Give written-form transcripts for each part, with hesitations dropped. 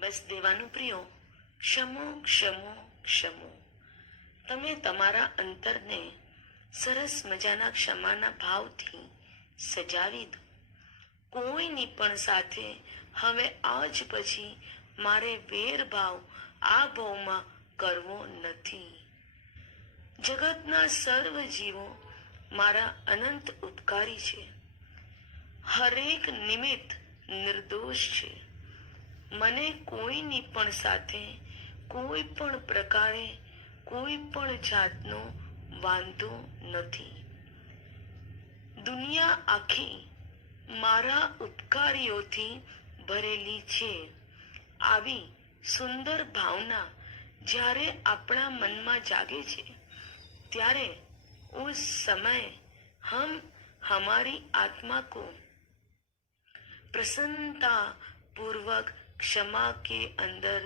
બસ દેવાનું પ્રિયો, ક્ષમો ક્ષમો ક્ષમો. તમે તમારા અંતરને સરસ મજાના ક્ષમાના ભાવથી સજાવી દો. કોઈની પણ સાથે હવે આજ પછી મારે વેરભાવ આ ભાવમાં કરવો નથી. જગતના સર્વ જીવો મારા અનંત ઉપકારી છે. હરેક નિમિત્ત નિર્દોષ છે. મને કોઈની પણ સાથે કોઈ પણ પ્રકારે કોઈ પણ જાતનો વાંધો નથી. દુનિયા આખી મારા ઉપકારીઓથી ભરેલી છે. આવી સુંદર ભાવના જ્યારે આપણા મનમાં જાગે છે ત્યારે उस समय हम हमारी आत्मा को प्रसन्नता पूर्वक क्षमा के अंदर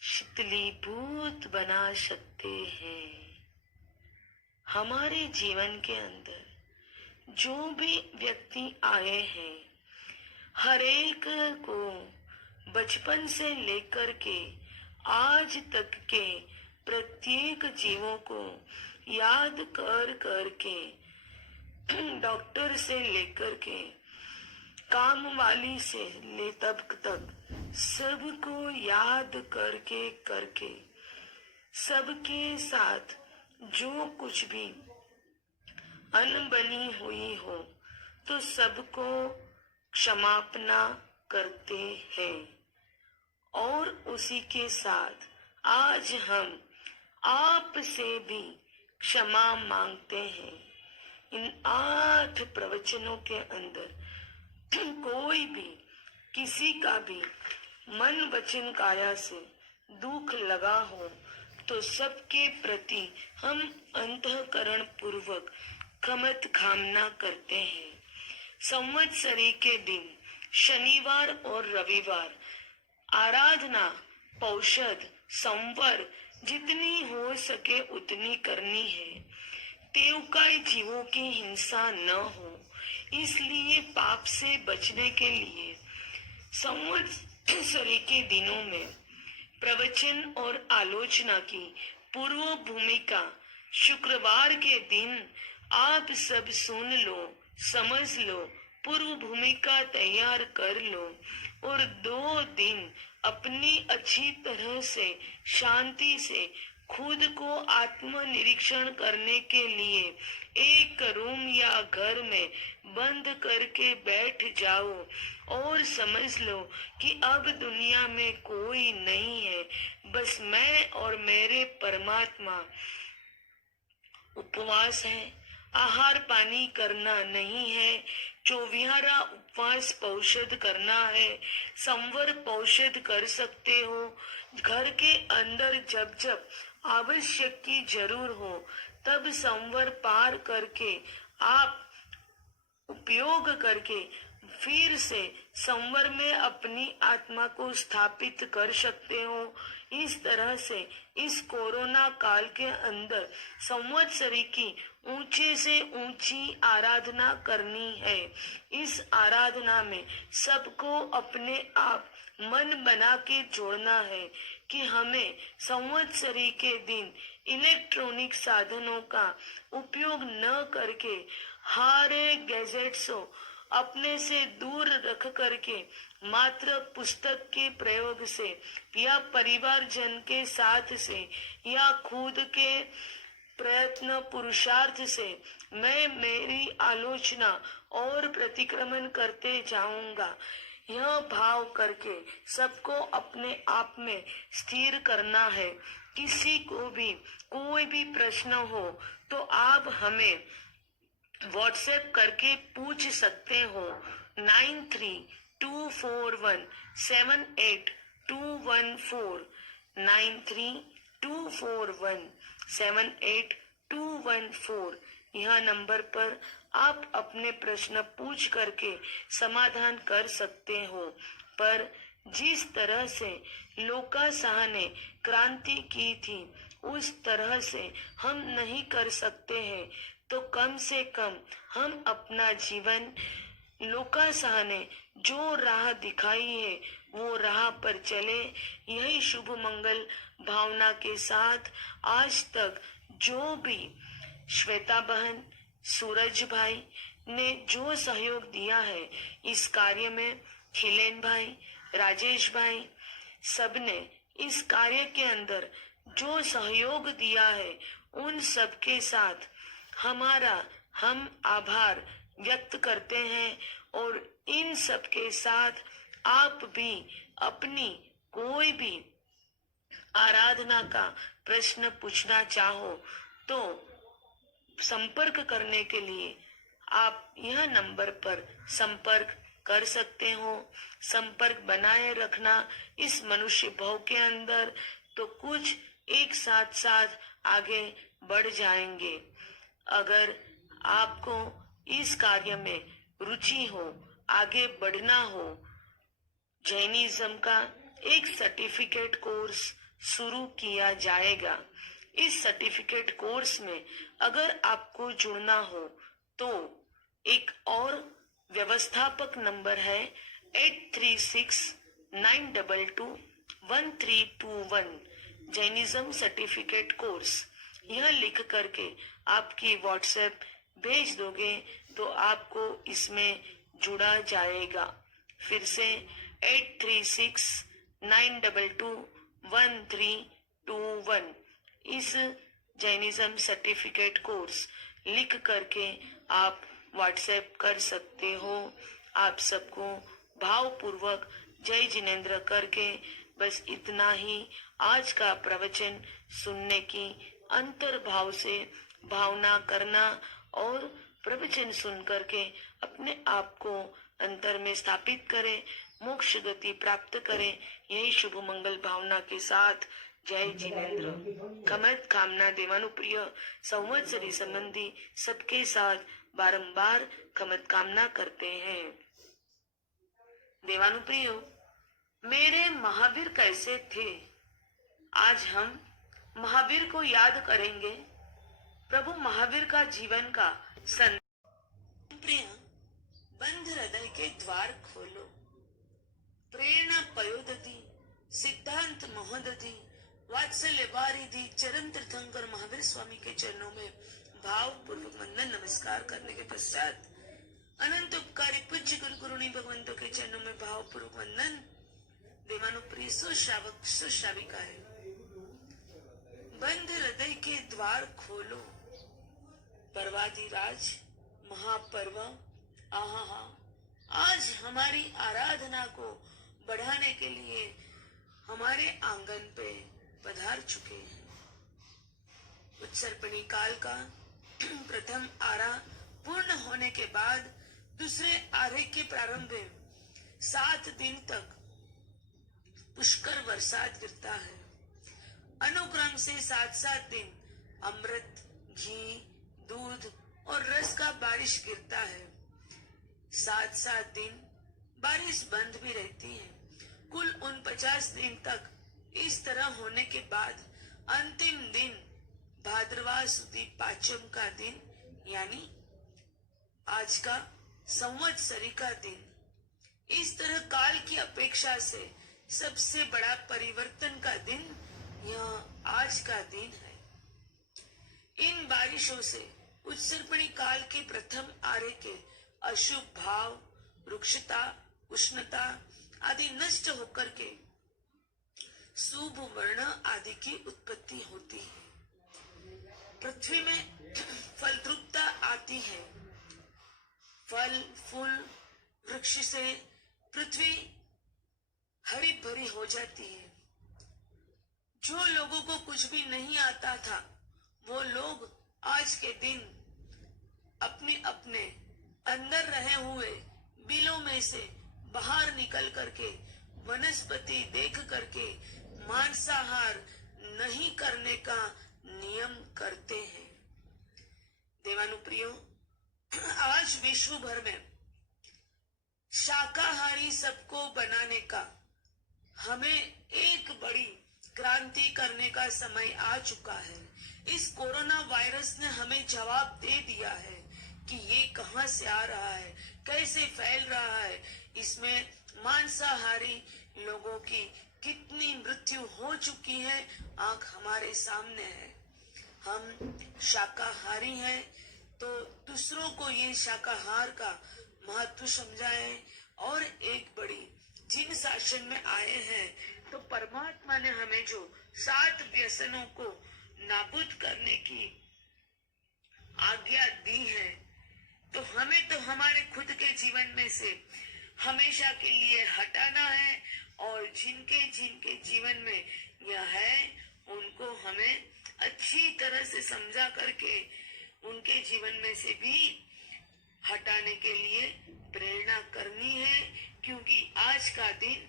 शीतलीभूत बना सकते हैं. हमारे जीवन के अंदर जो भी व्यक्ति आए हैं, हर एक को बचपन से लेकर के आज तक के प्रत्येक जीवों को याद कर करके, डॉक्टर से लेकर के काम वाली से ले तब तक सबको याद करके करके सबके साथ जो कुछ भी अनबनी हुई हो तो सबको क्षमापना करते हैं. और उसी के साथ आज हम आप से भी क्षमा मांगते हैं. इन 8 प्रवचनों के अंदर कोई भी किसी का भी मन वचन काया से दुख लगा हो तो सबके प्रति हम अंतःकरण पूर्वक खमत कामना करते हैं. संवत्सरी के दिन शनिवार और रविवार आराधना पौषध संवर जितनी हो सके उतनी करनी है. तेवकाई जीवों की हिंसा न हो, इसलिए पाप से बचने के लिए संवत्सरी के दिनों में प्रवचन और आलोचना की पूर्व भूमिका शुक्रवार के दिन आप सब सुन लो, समझ लो, पूर्व भूमिका तैयार कर लो और 2 दिन अपनी अच्छी तरह से शांति से खुद को आत्मनिरीक्षण करने के लिए एक रूम या घर में बंद करके बैठ जाओ और समझ लो कि अब दुनिया में कोई नहीं है, बस मैं और मेरे परमात्मा. उपवास है, आहार पानी करना नहीं है, 24 उपवास पौषध करना है. संवर पौषध कर सकते हो. घर के अंदर जब जब आवश्यक की जरूर हो तब संवर पार करके आप उपयोग करके फिर से संवर में अपनी आत्मा को स्थापित कर सकते हो. इस तरह से इस कोरोना काल के अंदर संवत्सरी की ऊंचे से ऊंची आराधना करनी है. इस आराधना में सबको अपने आप मन बना के जोड़ना है कि हमें संवत्सरी के दिन इलेक्ट्रॉनिक साधनों का उपयोग न करके हारे गैजेट्सों अपने से दूर रख करके मात्र पुस्तक के प्रयोग से या परिवारजन के साथ से या खुद के प्रयत्न पुरुषार्थ से मैं मेरी आलोचना और प्रतिक्रमण करते जाऊंगा. यह भाव करके सबको अपने आप में स्थिर करना है. किसी को भी कोई भी प्रश्न हो तो आप हमें व्हाट्सएप करके पूछ सकते हो. 9324178214 9324178214 यह नंबर पर आप अपने प्रश्न पूछ करके समाधान कर सकते हो. पर जिस तरह से लोकाशाह ने क्रांति की थी उस तरह से हम नहीं कर सकते हैं, तो कम से कम हम अपना जीवन लोकाशाह ने जो राह दिखाई है वो राह पर चले। यही शुभ मंगल भावना के साथ आज तक जो भी श्वेता बहन, सूरज भाई ने जो सहयोग दिया है इस कार्य में, खिलेन भाई, राजेश भाई, सबने इस कार्य के अंदर जो सहयोग दिया है उन सब के साथ हम आभार व्यक्त करते हैं। और इन सब के साथ आप भी अपनी कोई भी आराधना का प्रश्न पूछना चाहो तो संपर्क करने के लिए आप यह नंबर पर संपर्क कर सकते हो। संपर्क बनाए रखना इस मनुष्य भाव के अंदर, तो कुछ एक साथ साथ आगे बढ़ जाएंगे। अगर आपको इस कार्य में रुचि हो, आगे बढ़ना हो, जैनिज्म का एक सर्टिफिकेट कोर्स शुरू किया जाएगा। इस सर्टिफिकेट कोर्स में अगर आपको जुड़ना हो तो एक और व्यवस्थापक नंबर है 8369221321 जैनिज्म सर्टिफिकेट कोर्स। यह लिख करके आपकी व्हाट्सएप भेज दोगे तो आपको इसमें जुड़ा जाएगा। फिर से 8369221321 इस जैनिज्म सर्टिफिकेट कोर्स लिख करके आप व्हाट्सएप कर सकते हो। आप सबको भावपूर्वक जय जिनेन्द्र करके बस इतना ही आज का प्रवचन सुनने की अंतर भाव से भावना करना और प्रवचन सुन करके अपने आप को अंतर में स्थापित करें, मोक्ष गति प्राप्त करें। यही शुभ मंगल भावना के साथ जय जिनेन्द्र। कमत कामना देवानुप्रिय संवत्सरी संबंधी सबके साथ बारंबार कमत कामना करते हैं। देवानुप्रिय, मेरे महावीर कैसे थे? आज हम महावीर को याद करेंगे। प्रभु महावीर का जीवन का प्रिय, बंद हृदय के द्वार खोलो, प्रेरणा पयोदधि, सिद्धांत महोदधि, वात्सल्य वारिधि, चरण तीर्थंकर महावीर स्वामी के चरणों में भाव पूर्वक वंदन नमस्कार करने के पश्चात अनंत उपकारी पूज्य गुरु गुरुणी भगवंतों के चरणों में भाव पूर्वक वंदन। देवानुप्रिय सुश्रावक सुश्राविकाएं, बंद हृदय के द्वार खोलो, पर्वाधिराज महापर्व आहा आज हमारी आराधना को बढ़ाने के लिए हमारे आंगन पे पधार चुके हैं। उत्सर्पणी काल का प्रथम आरा पूर्ण होने के बाद दूसरे आरे के प्रारंभ में 7 दिन तक पुष्कर बरसात गिरता है। अनुक्रम से 7-7 दिन अमृत, घी, दूध और रस का बारिश गिरता है। 7-7 दिन बारिश बंद भी रहती है। कुल 49 दिन तक इस तरह होने के बाद अंतिम दिन भाद्रवा सुदी पाचम का दिन यानी आज का संवत्सरी का दिन, इस तरह काल की अपेक्षा से सबसे बड़ा परिवर्तन का दिन यह आज का दिन है। इन बारिशों से उत्सर्पणी काल के प्रथम आरे के अशुभ भाव, रुक्षता, उष्णता आदि नष्ट होकर के शुभ वर्ण आदि की उत्पत्ति होती है। पृथ्वी में फलद्रुपता आती है। फल फूल वृक्ष से पृथ्वी हरी भरी हो जाती है। जो लोगों को कुछ भी नहीं आता था वो लोग आज के दिन अपने अपने अंदर रहे हुए बिलों में से बाहर निकल करके वनस्पति देख करके मांसाहार नहीं करने का नियम करते हैं। देवानुप्रियो, आज विश्व भर में शाकाहारी सबको बनाने का हमें एक बड़ी क्रांति करने का समय आ चुका है। इस कोरोना वायरस ने हमें जवाब दे दिया है कि ये कहाँ से आ रहा है, कैसे फैल रहा है। इसमें मांसाहारी लोगों की कितनी मृत्यु हो चुकी है, आंख हमारे सामने है। हम शाकाहारी हैं, तो दूसरों को ये शाकाहार का महत्व समझाएं। और एक बड़ी जिन शासन में आए हैं, तो परमात्मा ने हमें जो 7 व्यसनों को नाबूद करने की आज्ञा दी है, तो हमें तो हमारे खुद के जीवन में से हमेशा के लिए हटाना है। और जिनके जिनके जीवन में यह है, उनको हमें अच्छी तरह से समझा करके उनके जीवन में से भी हटाने के लिए प्रेरणा करनी है। क्योंकि आज का दिन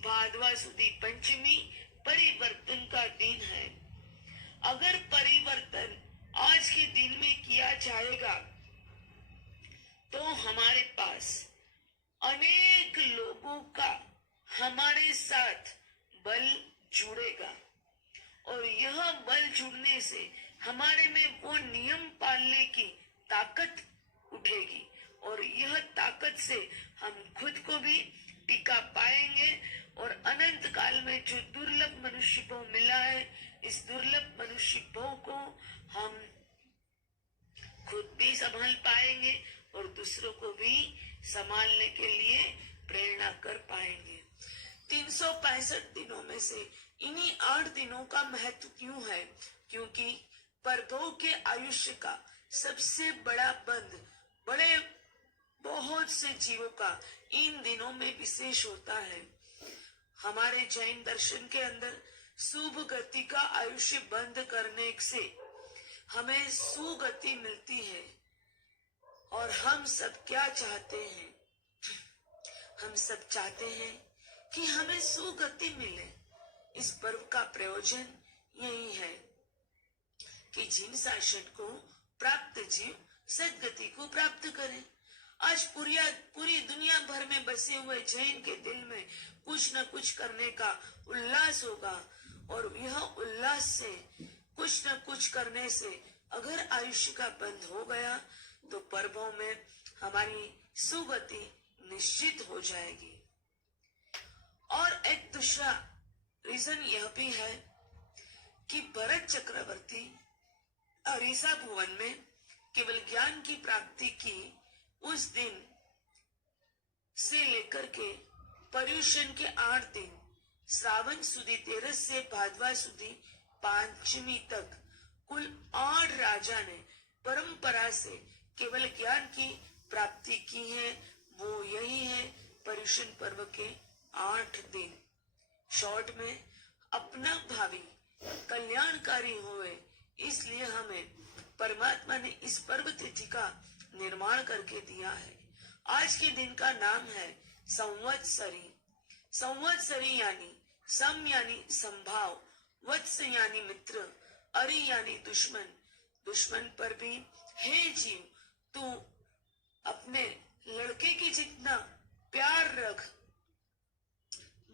भादवा सुदी पंचमी परिवर्तन का दिन है। अगर परिवर्तन आज के दिन में किया जाएगा, तो हमारे पास अनेक लोगों का हमारे साथ बल जुड़ेगा। और यह बल जुड़ने से हमारे में वो नियम पालने की ताकत उठेगी। और यह ताकत से हम खुद को भी टिका पाएंगे। और अनंत काल में जो दुर्लभ मनुष्य को मिला है, इस दुर्लभ मनुष्य को हम खुद भी संभाल पाएंगे और दूसरों को भी संभालने के लिए प्रेरणा कर पाएंगे। 365 दिनों में से इन्हीं 8 दिनों का महत्व क्यों है? क्योंकि प्रभु के आयुष्य का सबसे बड़ा बंध बड़े बहुत से जीवों का इन दिनों में विशेष होता है। हमारे जैन दर्शन के अंदर शुभ गति का आयुष्य बंद करने से हमें सुगति मिलती है। और हम सब क्या चाहते हैं? हम सब चाहते हैं कि हमें सुगति मिले। इस पर्व का प्रयोजन यही है कि जिन शासन को प्राप्त जीव सदगति को प्राप्त करें। आज पूरी दुनिया भर में बसे हुए जैन के दिल में कुछ न कुछ करने का उल्लास होगा। और यह उल्लास से कुछ न कुछ करने से अगर आयुष्य का बंध हो गया, तो पर्वों में हमारी सुगति निश्चित हो जाएगी। और एक दूसरा रीजन यह भी है कि भरत चक्रवर्ती अरीसा भुवन में केवल ज्ञान की प्राप्ति की उस दिन से लेकर के पर्युषण के 8 दिन, श्रावण सुदी 13 से भादवा सुदी पंचमी तक कुल 8 राजा ने परंपरा से केवल ज्ञान की प्राप्ति की है। वो यही है पर्युषण पर्व के 8 दिन। शॉर्ट में अपना भावी कल्याणकारी होए, इसलिए हमें परमात्मा ने इस पर्व तिथि का निर्माण करके दिया है। आज के दिन का नाम है संवत्सरी। संवत्सरी यानी सम यानी संभाव, वत्स यानी मित्र, अरि यानी दुश्मन। दुश्मन पर भी हे जीव, तू अपने लड़के की जितना प्यार रख,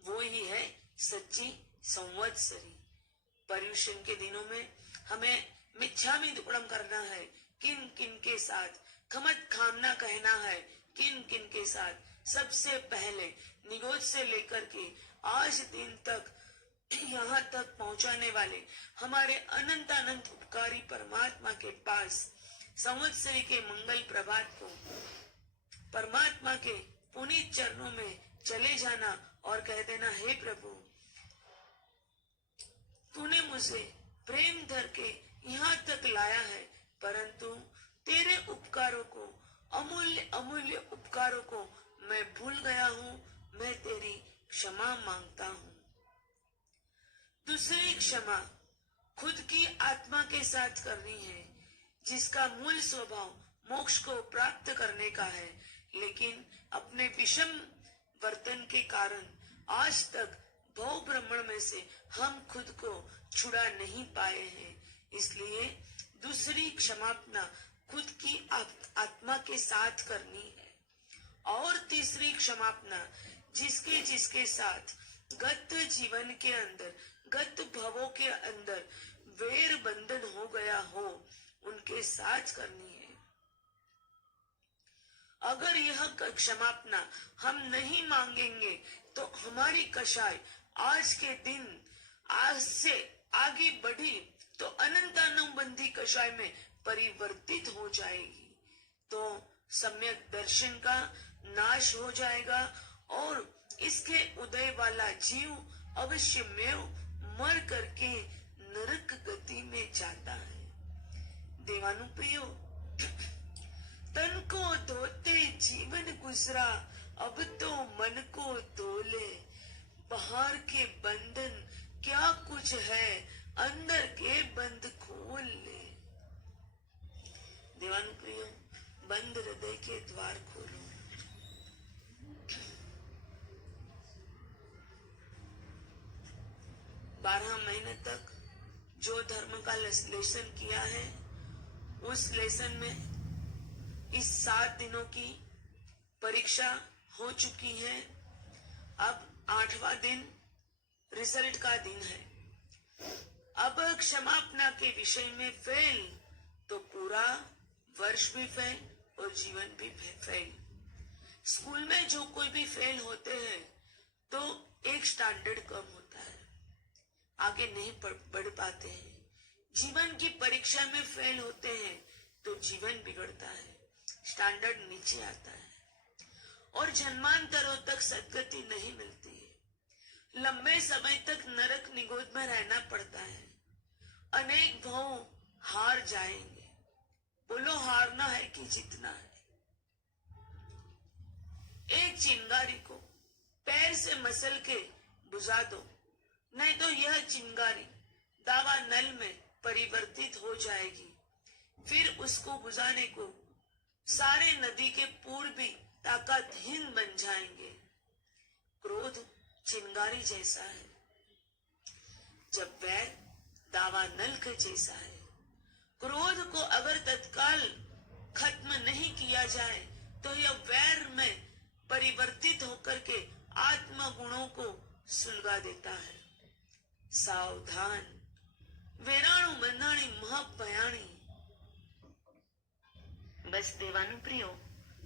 वो ही है सच्ची संवत्सरी। पर्युषण के दिनों में हमें मिच्छामि दुक्कड़म करना है, किन किन के साथ खमत खामना कहना है, किन किन के साथ। सबसे पहले निगोद से लेकर के आज दिन तक यहाँ तक पहुँचाने वाले हमारे अनंत अनंत उपकारी परमात्मा के पास संवत्सरी के मंगल प्रभात को परमात्मा के पुनीत चरणों में चले जाना और कह देना, हे प्रभु, तूने मुझे प्रेम धर के यहाँ तक लाया है, परंतु तेरे उपकारों को, अमूल्य अमूल्य उपकारों को मैं भूल गया हूँ। मैं तेरी क्षमा मांगता हूँ। दूसरी क्षमा खुद की आत्मा के साथ करनी है, जिसका मूल स्वभाव मोक्ष को प्राप्त करने का है, लेकिन अपने विषम वर्तन के कारण आज तक भव ब्रह्मण में से हम खुद को छुड़ा नहीं पाए हैं। इसलिए दूसरी क्षमापना खुद की आत्मा के साथ करनी है। और तीसरी क्षमापना जिसके जिसके साथ गत जीवन के अंदर, गत भवों के अंदर वैर बंधन हो गया हो, उनके साथ करनी है। अगर यह क्षमापना हम नहीं मांगेंगे तो हमारी कषाय आज के दिन आज से आगे बढ़ी तो अनंतानुबंधी कषाय में परिवर्तित हो जाएगी, तो सम्यक दर्शन का नाश हो जाएगा और इसके उदय वाला जीव अवश्य में मर करके नरक गति में जाता है। देवानुप्रियो, तन को धोते जीवन गुजरा, अब तो मन को धो ले। बाहर के बंधन क्या कुछ है, अंदर के बंद खोल ले। देवानुप्रियो, बंद हृदय के द्वार खोलो। 12 महीने तक जो धर्म का लेसन किया है, उस लेसन में इस 7 दिनों की परीक्षा हो चुकी है। अब 8वां दिन रिजल्ट का दिन है। अब क्षमापना के विषय में फेल तो पूरा वर्ष भी फेल और जीवन भी फेल। स्कूल में जो कोई भी फेल होते हैं तो एक स्टैंडर्ड कम होता है, आगे नहीं बढ़ पाते हैं। जीवन की परीक्षा में फेल होते हैं तो जीवन बिगड़ता है, स्टैंडर्ड नीचे आता है और जन्मांतरों तक सद्गति नहीं मिलती है। लंबे समय तक नरक निगोद में रहना पड़ता है। अनेक भाव हार जाएंगे। बोलो, हारना है कि जीतना है? एक चिंगारी को पैर से मसल के बुझा दो, नहीं तो यह चिंगारी दावा नल में परिवर्तित हो जाएगी। फिर उसको बुझाने को सारे नदी के पूर भी ताकतहीन बन जाएंगे। क्रोध चिंगारी जैसा है, जब वैर दावा नल के जैसा है। क्रोध को अगर तत्काल खत्म नहीं किया जाए तो यह वैर में परिवर्तित होकर के आत्म गुणों को सुलगा देता है। सावधान, वेराणु बंधाणी महभयाणी। बस देवानुप्रियो,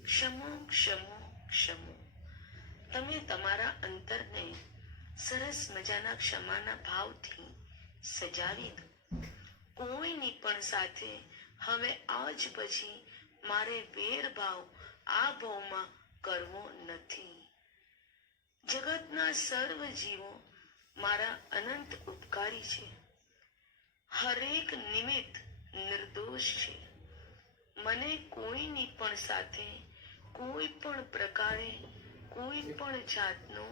क्षमो क्षमो क्षमो। તમે તમારા અંતરને સરસ મજાના ક્ષમાના ભાવથી સજાવી દો। કોઈની પણ સાથે હવે આજ પછી મારે વેરભાવ આ ભાવમાં કરવો નથી। જગતના સર્વ જીવો મારા અનંત ઉપકારી છે, હરેક નિમિત્ત નિર્દોષ છે। મને કોઈની પણ સાથે કોઈ પણ પ્રકારે कोई पण जातनो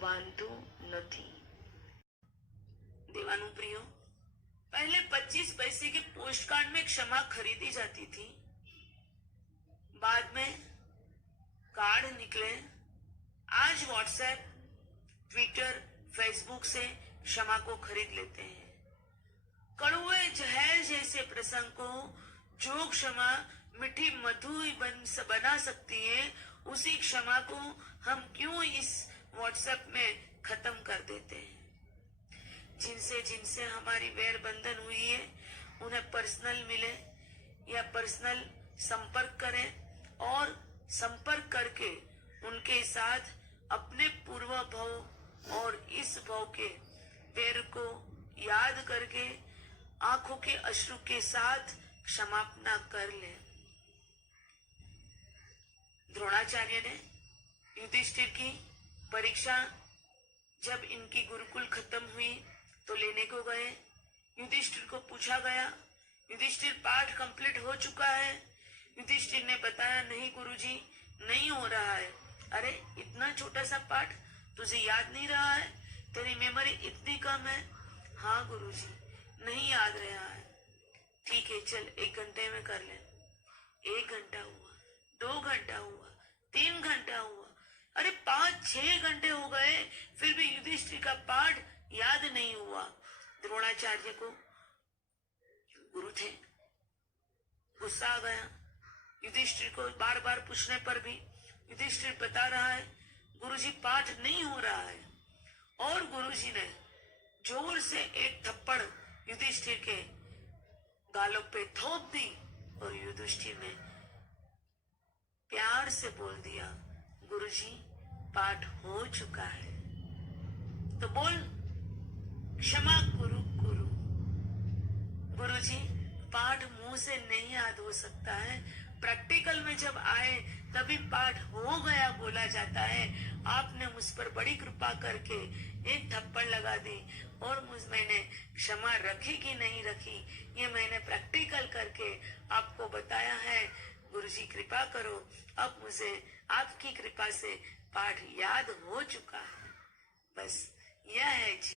वांधो नहीं। देवानुप्रियो, पहले 25 पैसे के पोस्ट कार्ड में क्षमा खरीदी जाती थी, बाद में कार्ड निकले। आज व्हाट्सएप, ट्विटर, फेसबुक से क्षमा को खरीद लेते हैं। कड़वे जहर जैसे प्रसंग को जो क्षमा मीठी मधुर बना सकती है, उसी क्षमा को हम क्यों इस व्हाट्सएप में खत्म कर देते हैं। जिनसे जिनसे हमारी वैर बंधन हुई है उन्हें पर्सनल मिले या पर्सनल संपर्क करें और संपर्क करके उनके साथ अपने पूर्व भाव और इस भाव के वैर को याद करके आंखों के अश्रु के साथ क्षमापना कर ले। द्रोणाचार्य ने युधिष्ठिर की परीक्षा जब इनकी गुरुकुल खत्म हुई तो लेने को गए। युधिष्ठिर को पूछा गया, युधिष्ठिर पाठ कंप्लीट हो चुका है? युधिष्ठिर ने बताया, नहीं गुरुजी, नहीं हो रहा है। अरे इतना छोटा सा पाठ तुझे याद नहीं रहा है? तेरी मेमोरी इतनी कम है? हाँ गुरुजी, नहीं याद रहा है। ठीक है, चल 1 घंटे में कर ले। 1 घंटा हुआ, 2 घंटा हुआ, 3 घंटा हुआ, अरे 5-6 घंटे हो गए, फिर भी युधिष्ठिर का पाठ याद नहीं हुआ। द्रोणाचार्य को, गुरु थे, गुस्सा आ गया। युधिष्ठिर को बार बार पूछने पर भी युधिष्ठिर बता रहा है, गुरुजी पाठ नहीं हो रहा है। और गुरुजी ने जोर से एक थप्पड़ युधिष्ठिर के गालों पे थोप दी और युधिष्ठिर ने प्यार से बोल दिया, गुरुजी पाठ हो चुका है। तो बोल, क्षमा गुरु गुरु। गुरुजी पाठ मुंह से नहीं याद हो सकता है, प्रैक्टिकल में जब आए तभी पाठ हो गया बोला जाता है। आपने मुझ पर बड़ी कृपा करके एक थप्पड़ लगा दी और मैंने क्षमा रखी कि नहीं रखी ये मैंने प्रैक्टिकल करके आपको बताया है। गुरुजी कृपा करो, अब मुझे आपकी कृपा से पाठ याद हो चुका है। बस यह है जी।